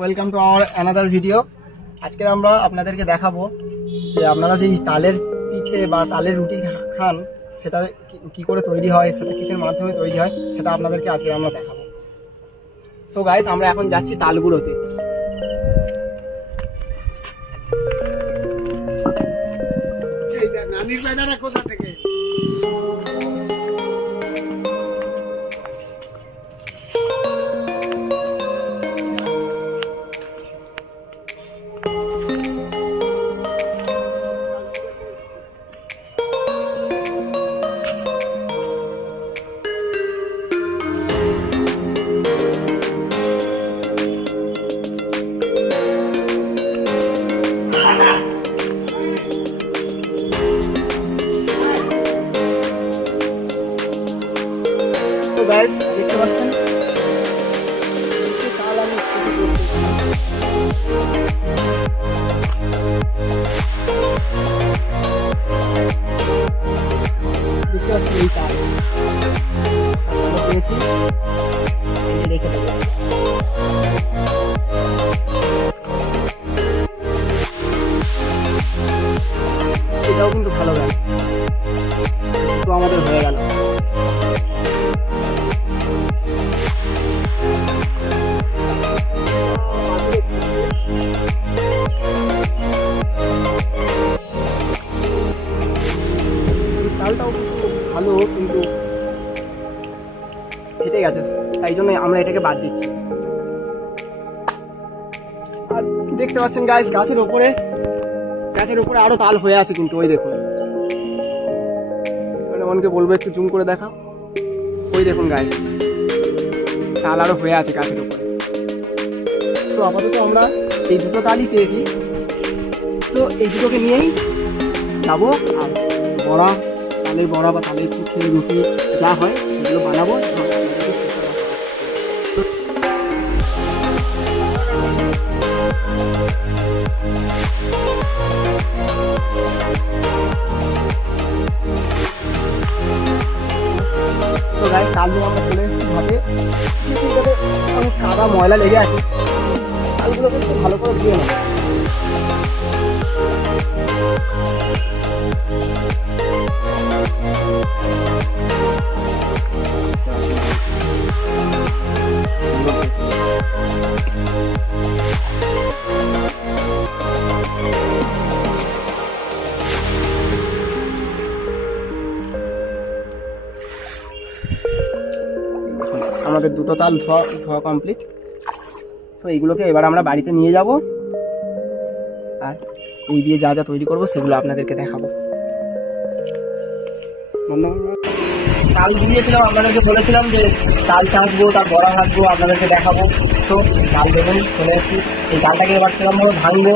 Welcome to our another video. আজকে আমরা আপনাদেরকে দেখাবো যে আপনারা যে তালের পিঠে বা তালের রুটি খান সেটা কি করে তৈরি হয়, সেটা কিসের মাধ্যমে তৈরি হয় সেটা আপনাদেরকে আজকে আমরা দেখাবো। সো গাইস, আমরা এখন যাচ্ছি তালগুলোতে। নানির বাড়িটা কোথা থেকে? গাইস, দেখতে পাচ্ছেন তাল আমি দেখতে পাচ্ছি এই তাল পেয়েছি, রেখে দেবো। এটাও কিন্তু ভালো গাছ, তো আমাদের হয়ে গেল। চালটাও কিন্তু ভালো, কিন্তু ফেটে গেছে, তাই জন্য আমরা এটাকে বাদ দিচ্ছি। আর দেখতে পাচ্ছেন গাইস, গাছের উপরে আরো তাল হয়ে আছে, কিন্তু ওই দেখুন, মনকে বলবো একটু জুম করে দেখা। ওই দেখুন গাইস, তাল আরো হয়ে আছে গাছের উপরে। তো আপাতত আমরা এই দুটো তালই পেয়েছি, তো এই দুটোকে নিয়েই যাবো আর বড়া, তালের বড়া বা তালের পিঠে রুটি যা হয় সেগুলো বানাবো। তো গায়ে তালগুলো আমরা চলে এসেছি ঘাটে, অনেক কাদা ময়লা লেগে আছে, তালগুলোকে একটু ভালো করে ধুয়ে নেব। আমাদের দুটো তাল ধোয়া কমপ্লিট। তো এইগুলোকে এবার আমরা বাড়িতে নিয়ে যাব আর এই দিয়ে যা যা তৈরি করবো সেগুলো আপনাদেরকে দেখাবো। তাল দিয়েছিলাম, আপনাদেরকে বলেছিলাম যে তাল চাঁচবো, তার বড়া ভাজবো, আপনাদেরকে দেখাবো। তো তাল দেখুন চলে এসেছি, এই তালটাকে এবার সেরকমভাবে ভাঙবো,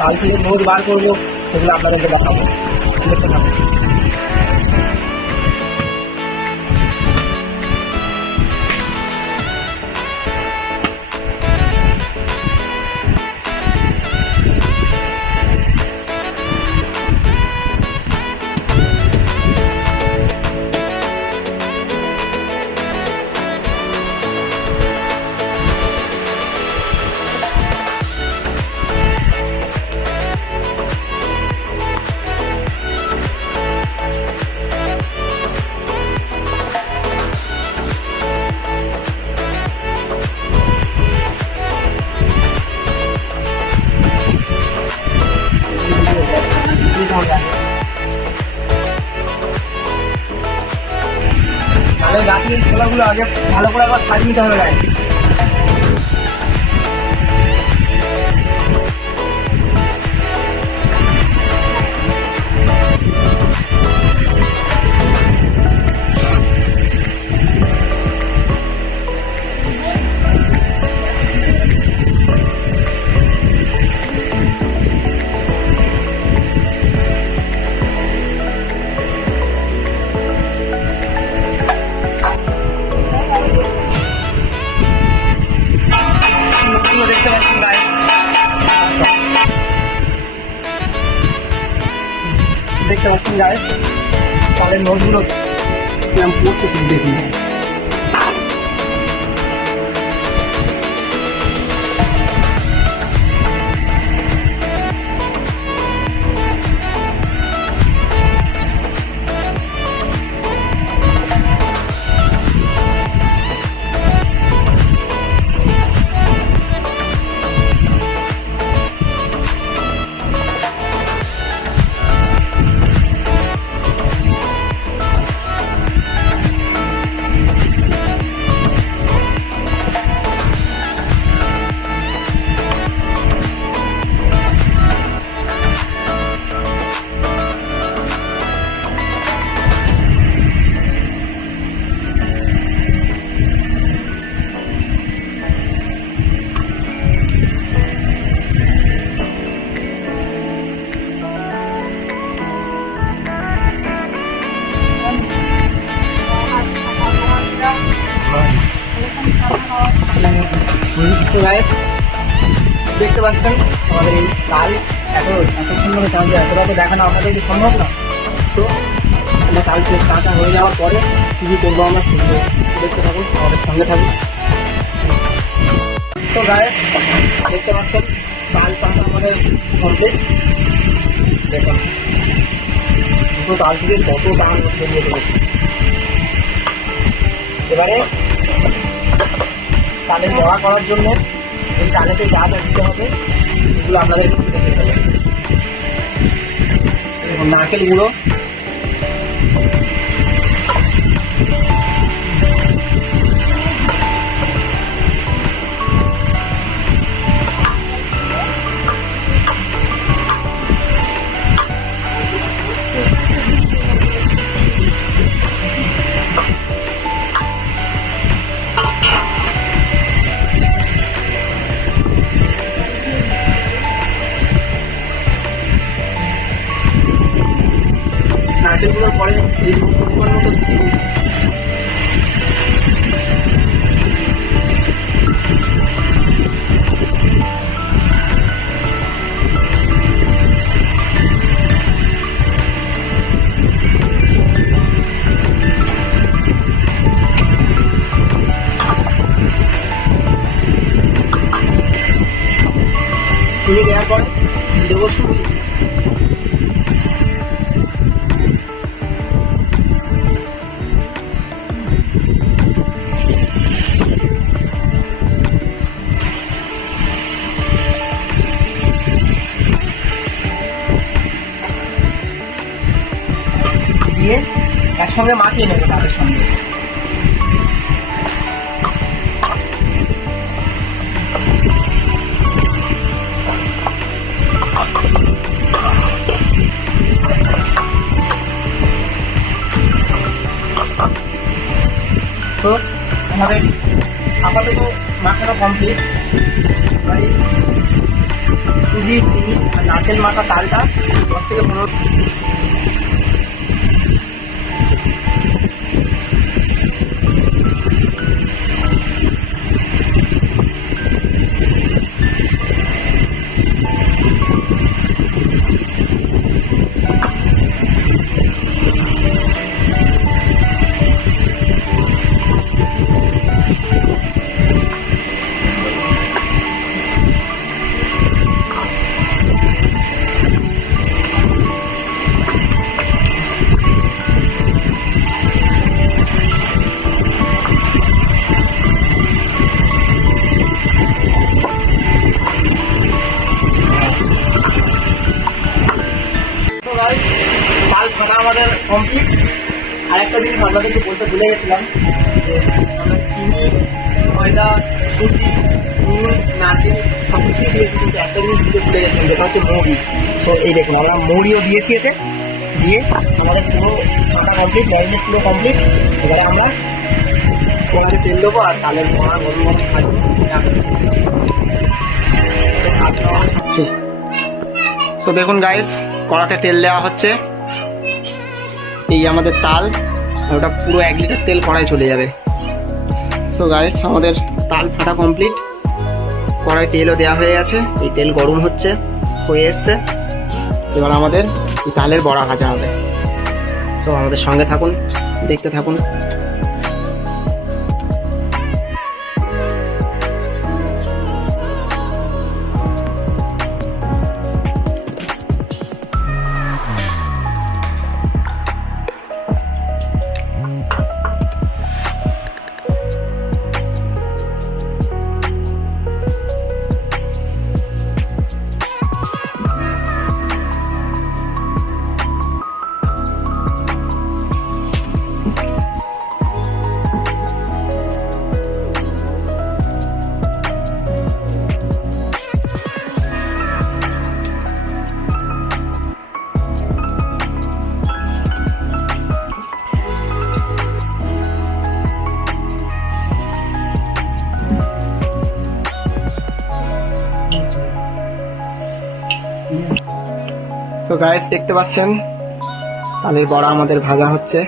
তাল থেকে ভোজ বার করবো, সেগুলো আপনাদেরকে দেখাবো। দেখতে থাকুন। গাছের ছোলাগুলো আগে ভালো করে আবার ছাড়িয়ে নিতে হবে। দেখতে পাচ্ছেন গাইস, তালের নোটগুলো কেমন পড়ছে দেখুন। দেখতে পাচ্ছেন আমাদের এই তাল এত সুন্দর চাঁদে এতটা তো দেখানো আমাদের কি সম্ভব না। তো আমরা কালকে কাঁচা হয়ে যাওয়ার পরে কী করবো আমরা শুনবো, দেখতে থাকুন, আমাদের সঙ্গে থাকুন। তো গায়ে দেখতে পাচ্ছেন তাল চাঁচা আমাদের কমপ্লিট। দেখুন দুটো তাল থেকে কত দাম বেরিয়ে চলেছে। এবারে তালের বড়া করার জন্য এই তালেতে যা যা দিতে হবে এগুলো আপনাদের দেখতে হবে। দেখুন নারকেল গুঁড়ো, নারকেলগুলোর পরে এই পরিমাণ মতো চিনি, চিনি দেওয়ার পরে দেবো সুজি। দিয়ে একসঙ্গে মাখিয়ে নেবে তাদের সঙ্গে। তো আমাদের আপাতত মাখানো কমপ্লিট। এবারে সুজি, চিনি আর নারকেল মাখা তালটা 10 থেকে 15 তাল ফাটা আমাদের কমপ্লিট। আর একটা জিনিস আপনাদেরকে বলতে ভুলে গেছিলাম যে আমরা চিনি, ময়দা, সুজি, নুন, নারকেল সব কিছুই দিয়েছি, কিন্তু একটা জিনিস দিতে ভুলে গেছিলাম যেটা হচ্ছে মুড়ি। সো এই দেখুন আমরা মুড়িও দিয়েছি এতে, দিয়ে আমাদের পুরো ফাটা কমপ্লিট, ম্যারিনেট পুরো কমপ্লিট। এবারে আমরা কড়াইতে তেল দেবো আর তালের বড়া গরম গরম খাবো। সো দেখুন গাইস, কড়াতে তেল দেওয়া হচ্ছে, এই আমাদের তাল, ওটা পুরো 1 লিটার তেল কড়াই চলে যাবে। সো গাইস আমাদের তাল ফাটা কমপ্লিট, কড়াই তেলও দেওয়া হয়ে গেছে, এই তেল গরম হয়ে এসছে। এবার আমাদের এই তালের বড়া ভাজা হবে। সো আমাদের সঙ্গে থাকুন, দেখতে থাকুন। তো গাইস দেখতে পাচ্ছেন তালের বড়া আমাদের ভাজা হচ্ছে।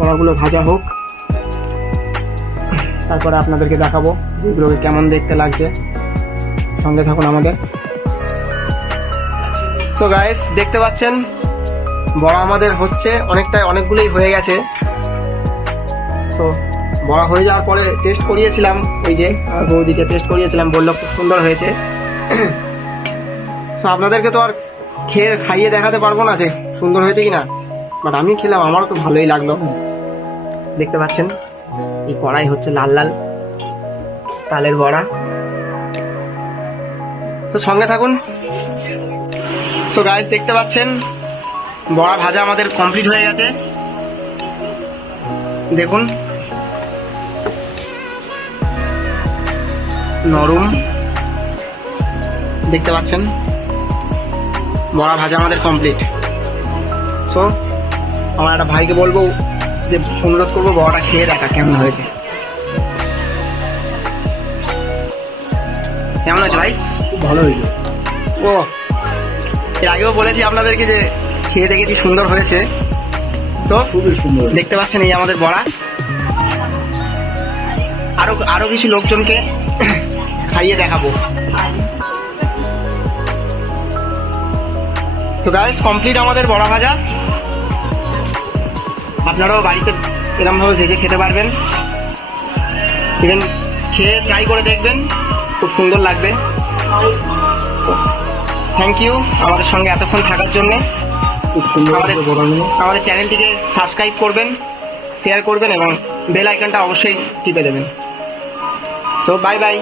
বড়াগুলো ভাজা হোক, তারপরে আপনাদেরকে দেখাবো যেগুলোকে কেমন দেখতে লাগছে। সঙ্গে থাকুন আমাদের। সো গাইস, দেখতে পাচ্ছেন বড়া আমাদের হচ্ছে অনেকগুলোই হয়ে গেছে। তো বড়া হয়ে যাওয়ার পরে টেস্ট করিয়েছিলাম, ওই যে বৌদিকে টেস্ট করিয়েছিলাম, বললো খুব সুন্দর হয়েছে। তো আপনাদেরকে তো আর খাইয়ে দেখাতে পারবো না যে সুন্দর হয়েছে কিনা, বাট আমি খেলাম, আমারও তো ভালোই লাগলো। দেখতে পাচ্ছেন এই কড়াই হচ্ছে লাল লাল তালের বড়া। তো সঙ্গে থাকুন। সো গাইস, দেখতে পাচ্ছেন বড়া ভাজা আমাদের কমপ্লিট হয়ে গেছে। দেখুন নরম, দেখতে পাচ্ছেন বড়া ভাজা আমাদের কমপ্লিট। সো আমার একটা ভাইকে বলবো যে অনুরোধ করবো বড়াটা খেয়ে দেখা কেমন হয়েছে। কেমন আছে ভাই? খুব ভালো হয়েছে। ও, এর আগেও বলেছি আপনাদেরকে যে খেয়ে দেখেছি সুন্দর হয়েছে। তো খুবই সুন্দর। দেখতে পাচ্ছেন এই আমাদের বড়া। আরো কিছু লোকজনকে খাইয়ে দেখাবো। তো গাইস, কমপ্লিট আমাদের বড়া ভাজা। আপনারাও বাড়িতে এরকম ভাবে ভেজে খেতে পারবেন, ইভেন খেয়ে ট্রাই করে দেখবেন, খুব সুন্দর লাগবে। থ্যাংক ইউ আমাদের সঙ্গে এতক্ষণ থাকার জন্য। খুব সুন্দর আমাদের চ্যানেলটিকে সাবস্ক্রাইব করবেন, শেয়ার করবেন এবং বেল আইকনটা অবশ্যই টিপে দেবেন। So bye bye.